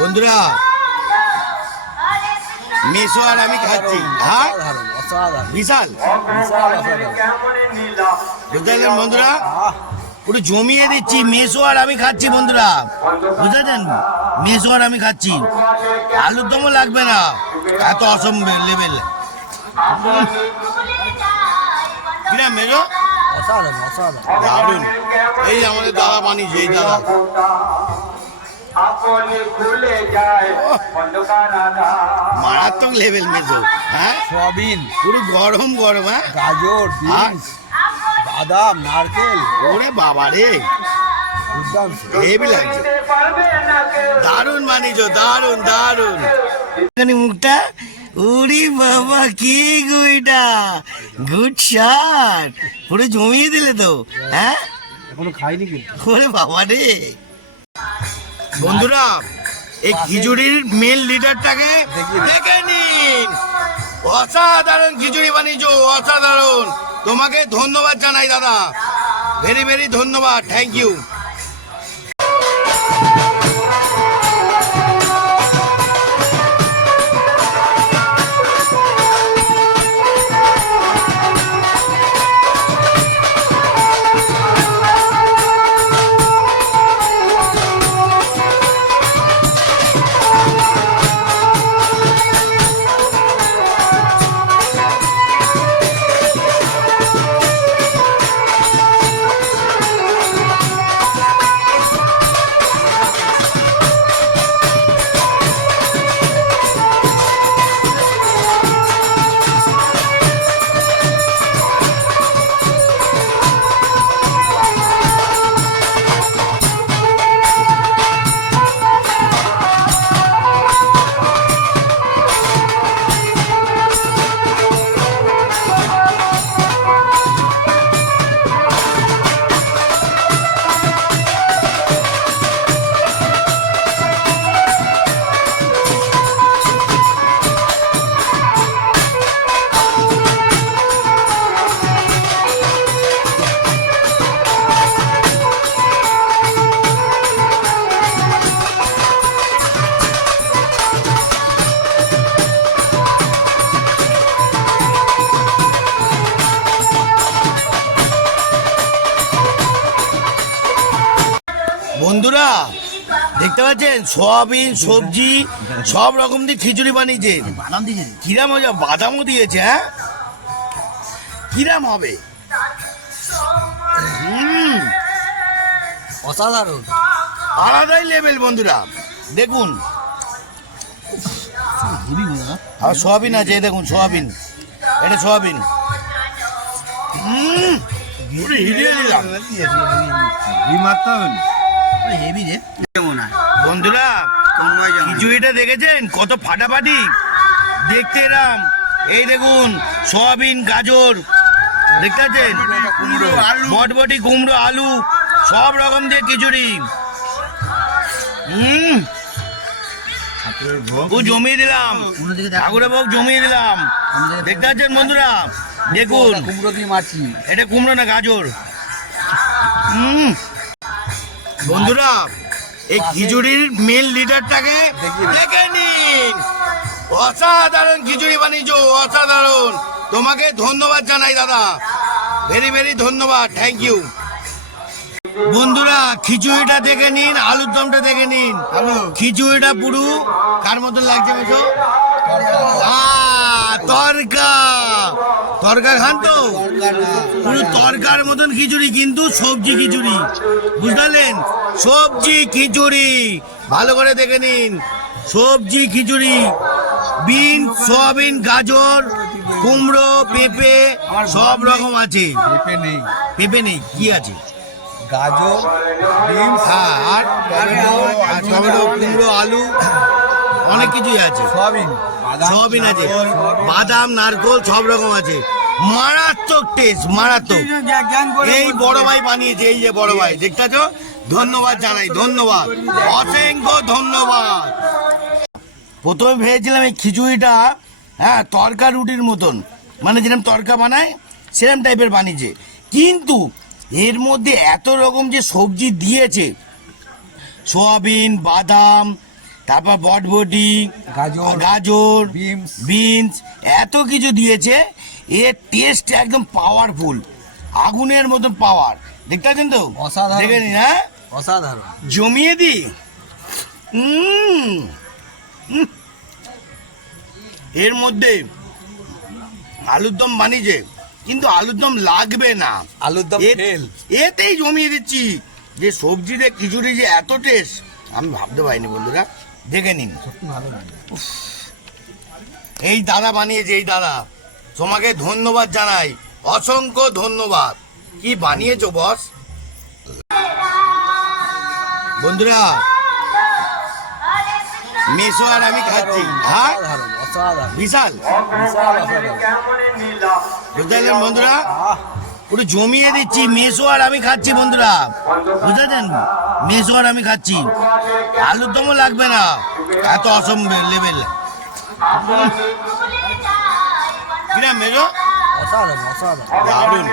বন্ধুরা মেসো আর আমি খাচ্ছি। হ্যাঁ বিশাল বুঝলেন বন্ধুরা, পুরো জমিয়ে দিচ্ছি। মেসো আর আমি খাচ্ছি বন্ধুরা, বুঝলেন? মেসো আর আমি খাচ্ছি, আলুর দমও লাগবে না, এত অসম্ভব লেভেল। কিনা মেসো দারুন। এই আমাদের দাদা বানিয়েছে, এই দাদা মারাত্মক লেভেল মেসো। হ্যাঁ সয়াবিন পুরো গরম গরম। হ্যাঁ গাজর বিনস বাদাম নারকেল, ওরে বাবা রে হেভি লাগছে, দারুন বানিয়েছো, দারুন দারুন। এখানে মুখটা ওরে বাবা কি গুইটা, গুড শট, পুরো জমিয়ে দিলে তো। হ্যাঁ এখনো খাইনি কিন্তু। ওরে বাবা রে বন্ধুরা, এই খিচুড়ির মেল লিডারটাকে দেখে নিন। অসাধারণ খিচুড়ি বানিয়েছো, অসাধারণ। তোমাকে ধন্যবাদ জানাই দাদা, ভেরি ভেরি ধন্যবাদ, থ্যাংক ইউ। বন্ধুরা দেখতে পাচ্ছেন, সয়াবিন সবজি সব রকম দিয়ে খিচুড়ি বানিয়েছে। বাদাম দিয়েছে, কিরাম মজা, বাদামও দিয়েছে। হ্যাঁ কিরাম হবে? অসাধারণ, আলাদাই লেভেল বন্ধুরা, দেখুন। আর সয়াবিন আছে, এই দেখুন সয়াবিন, এটা সয়াবিন। পুরো হিলিয়ে দিলাম বন্ধুরা। খিচুড়িটা দেখেছেন কত ফাটাফাটি দেখতে এরাম। এই দেখুন সয়াবিন গাজর দেখতে পাচ্ছেন, বটবটি কুমড়ো আলু সব রকম দিয়ে খিচুড়ি। জমিয়ে দিলাম, ঠাকুরের ভোগ জমিয়ে দিলাম। দেখতে পাচ্ছেন বন্ধুরা, দেখুন কুমড়ো দিয়ে মাছি, এটা কুমড়ো না গাজর। বন্ধুরা এই খিচুড়ির মেল লিডারটাকে দেখে নিন। অসাধারণ খিচুড়ি বানিয়েছো, অসাধারণ। তোমাকে ধন্যবাদ জানাই দাদা, ভেরি ভেরি ধন্যবাদ, থ্যাংক ইউ। বন্ধুরা খিচুড়িটা দেখে নিন, আলুর দমটা দেখে নিন। খিচুড়িটা পুরো কার মতন লাগছে বেশো? তরকা, তরকা খান তো, পুরো তরকার মতন খিচুড়ি, কিন্তু সবজি খিচুড়ি, বুঝলেন? সবজি খিচুড়ি ভালো করে দেখে নিন। সবজি খিচুড়ি, বিন সয়াবিন গাজর কুমড়ো পেঁপে সব রকম আছে। পেঁপে নেই, পেঁপে নেই, কি আছে? গাজর বিনস, হ্যাঁ আর টমেটো কুমড়ো আলু অনেক কিছুই আছে। সয়াবিন সয়াবিন আছে, বাদাম নারকোল সব রকম আছে। মারাত্মক টেস্ট, মারাত্মক। এই বড় ভাই বানিয়েছে, এই যে বড় ভাই দেখতেছো, ধন্যবাদ জানাই, ধন্যবাদ, অসংখ্য ধন্যবাদ। প্রথমে ভেবেছিলাম এই খিচুড়িটা হ্যাঁ তরকা রুটির মতন, মানে যেরকম তরকা বানায় সেরকম টাইপের বানিয়েছে, কিন্তু এর মধ্যে এত রকম যে সবজি দিয়েছে, সয়াবিন বাদাম তারপর বটবটি, গাজর, গাজর, বিনস। বিনস, এত কিছু দিয়েছে। এর টেস্ট একদম পাওয়ারফুল, আগুনের মতন পাওয়ার। দেখতে পাচ্ছেন তো? অসাধারণ। দেখে নিন, হ্যাঁ, অসাধারণ। জমিয়ে দি। এর মধ্যে আলুর দম বানিয়েছে, কিন্তু আলুর দম লাগবে না, আলুর দম এ- ফেল। এতেই জমিয়ে দিচ্ছি। যে সবজি দিয়ে খিচুড়ি যে এত টেস্ট আমি ভাবতে পারিনি বন্ধুরা, দেখে নিন। সত্যি ভালো লাগে। এই দাদা বানিয়েছে, এই দাদা, তোমাকে ধন্যবাদ জানাই, অসংখ্য ধন্যবাদ। কি বানিয়েছো বস? বন্ধুরা, মেসো আর আমি খাচ্ছি, হ্যাঁ, অসাধারণ, অসাধারণ, বিশাল। বিশাল অসাধারণ। বুঝতে পারলেন বন্ধুরা, আহ, পুরো জমিয়ে দিচ্ছি। মেসো আর আমি খাচ্ছি বন্ধুরা, বুঝেছেন? মেসো আর আমি খাচ্ছি, আলুর দমও লাগবে না, এত অসম্ভব লেভেল। কিরা মেসো? অসাধারণ, অসাধারণ। দারুন।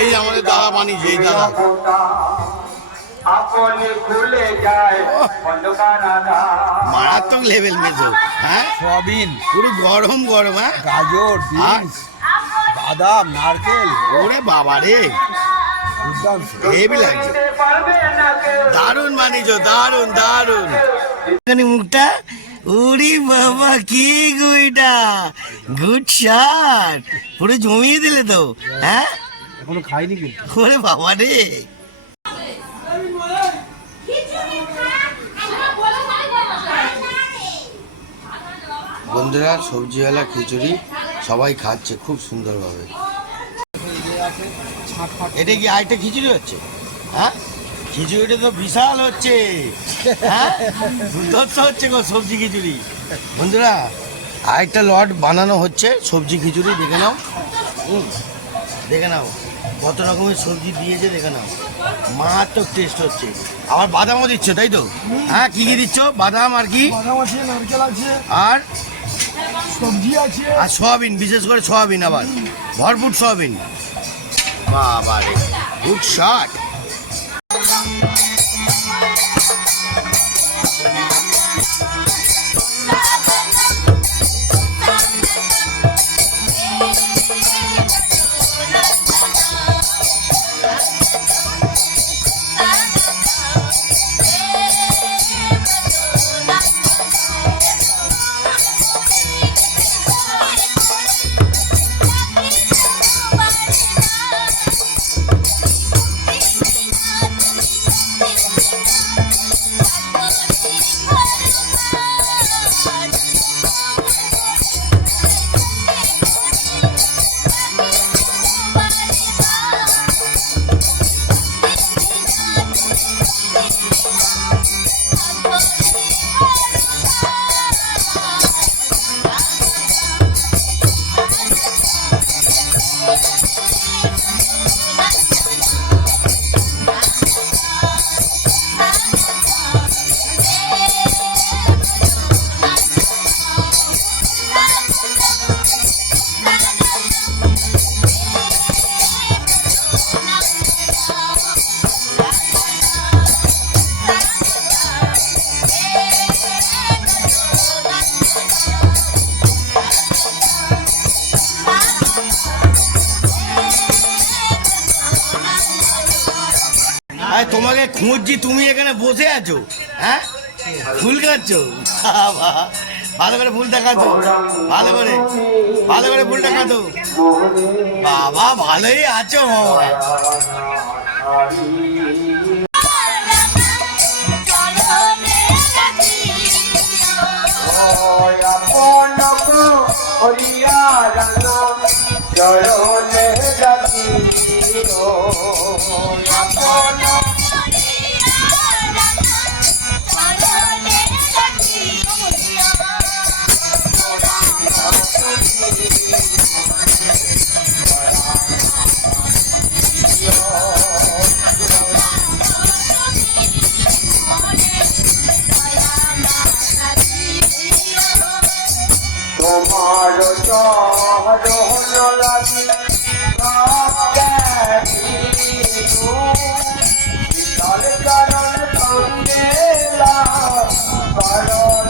এই যে আমাদের দাদা বানিয়েছে, এই দাদা। মারাত্মক লেভেল মেসো, হ্যাঁ, সয়াবিন, পুরো গরম গরম, হ্যাঁ, গাজর, বিনস, বাদাম, নারকেল। ওরে বাবা রে, দুর্দান্ত। হেভি লাগছে। দারুন বানিয়েছো, দারুন দারুন। এখানে মুখটা, ওরে বাবা, কি গুইটা, গুড শট, পুরো জমিয়ে দিলে তো, হ্যাঁ। এখনো খাইনি কিন্তু। ওরে বাবা রে, বন্ধুরা, সবজিওয়ালা খিচুড়ি সবাই খাচ্ছে খুব সুন্দরভাবে। এটা কি আরেকটা খিচুড়ি হচ্ছে? হ্যাঁ, খিচুড়িটা তো বিশাল হচ্ছে, হ্যাঁ, দুর্ধর্ষ হচ্ছে গো সবজি খিচুড়ি। বন্ধুরা, আরেকটা লট বানানো হচ্ছে সবজি খিচুড়ি, দেখে নাও। দেখে নাও কত রকমের সবজি দিয়েছে, দেখে নাও, মারাত্মক টেস্ট হচ্ছে। আবার বাদামও দিচ্ছ, তাই তো? হ্যাঁ, কি কি দিচ্ছ? বাদাম আর কি? বাদাম আছে, নারকেল আছে, আর সবজি আছে। আর সয়াবিন, বিশেষ করে সয়াবিন, আবার ভরপুর সয়াবিন। বাবা রে, গুড শট। তোমাকে খুঁজছি, তুমি এখানে বসে আছো, হ্যাঁ, ফুল খাচ্ছ। বাবা, ভালো করে ফুলটা খাতো, ভালো করে, ভালো করে ফুলটা খাতো। বাবা, ভালোই আছো বাবা। তোমার চরণ লাগি বিশাল চরণ সঙ্গে কারণ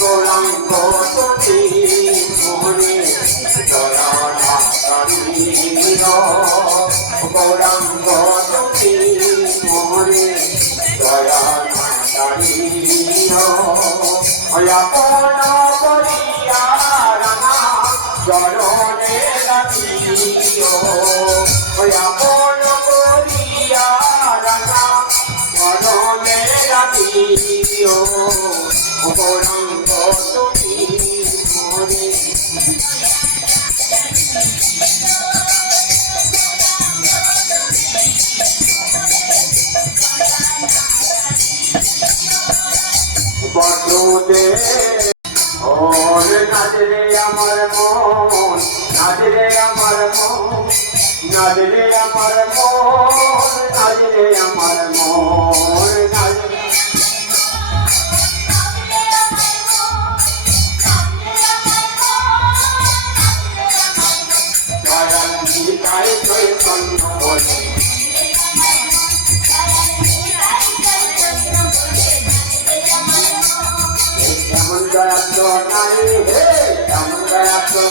গৌরাঙ্গ তুমি মোহনে গৌরাঙ্গ তুমি মোহনে আপন করিয়া রানা চরণে রাখিও আপন করিয়া রানা চরণে রাখিও গৌরাঙ্গ তুমি মোহনে বসুদে ওর নাচরে আমার মন নাচরে আমার মন নাচরে আমার মন নাচরে আমার মন নাচরে কাই কই কন্ন বলে Gayatlo nai he, gayatlo.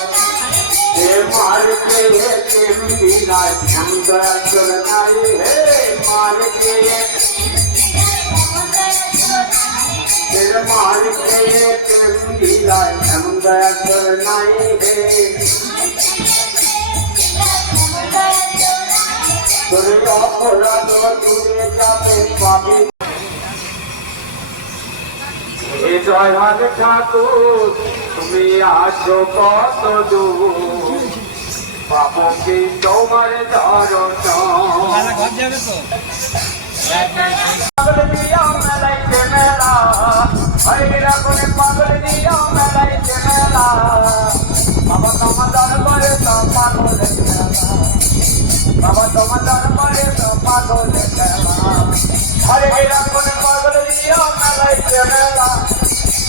He marke he kemdi nai, gayatlo nai he, marke he. He marke he kemdi nai, gayatlo nai he. Tore apurado tuje jabe pabi. জয় রাধ ঠাকুর তুমি আছো কত দূর বাপকে তোমার দর্শন পাগল দিয়া মেলাইতে মেলা হরিরা কোনে পাগল দিয়া মেলাইতে মেলা বাবা তোমার দরবারে তো পাগল মেলা বাবা তোমার দরবারে তো পাগল মেলা হরিরা কোনে পাগল দিয়া মেলাইতে মেলা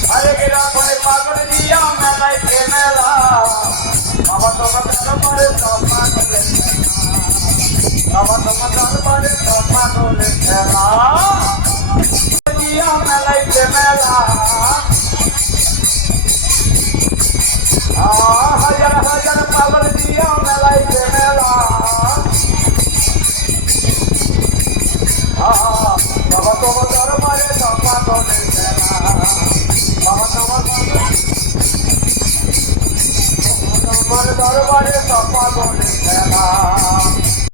हरे गिरा कोई पागल दिया मैं लाइके मेला बाबा तो मत मारे सपना ले बाबा तो मत मारे सपना ले मेला दिया मैं लाइके मेला हजार हजार पागल दिया मैं लाइके मेला बाबा तो मत मारे सपना ले मेला আমার দরবারে সপা বলে খেলা